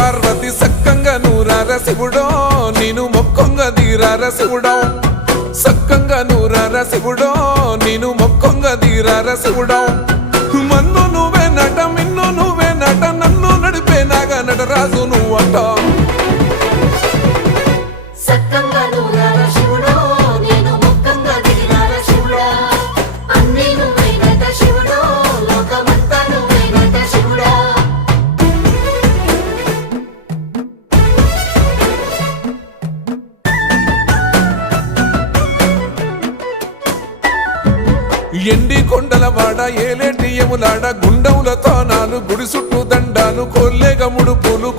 పార్వతి సక్కంగా నూరార శివుడో నేను మొక్కంగా తీరార శివుడో సక్కంగా నూరార శివుడో నేను మొక్కంగా తీరార శివుడో మన్ను నువ్వే నట మిన్ను నువ్వే నట నన్ను నడిపే నాగా నటరాజు నువ్వట ఎండి కొండల వాడ ఏలేటి యములాడ గుండములతో నాలు గుడి చుట్టూ దండాలు కొల్లేగ ముడుపులు